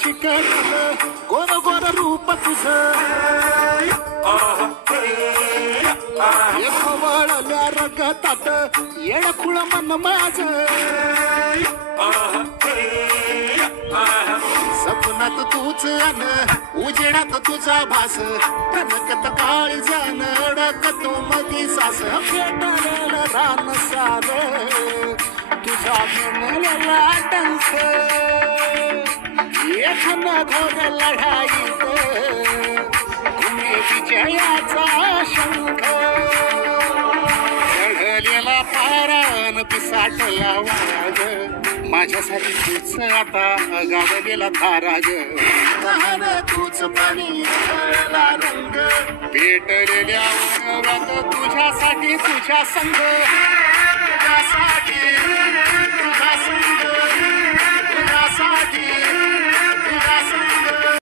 चिकट गोर गोर रूप तुझं खवळल्या रगतात येड खुळ मन माझ सपनात तूच अन उजेडात तुझा भास कनकत काळी जाण अडकतो मधी सास पेटलेलं रान सार तुझा मनलेला टंक एखन घोर लढाईत तुम्ही विजयाचा शंख चढलेला पारान पिसाटला वाग माझ्यासाठी तूच आता गावलेला धाराग लहान तूच पाणी कळला रंग पेटलेल्या वनात तुझ्यासाठी तुझ्या संग तुझ्यासाठी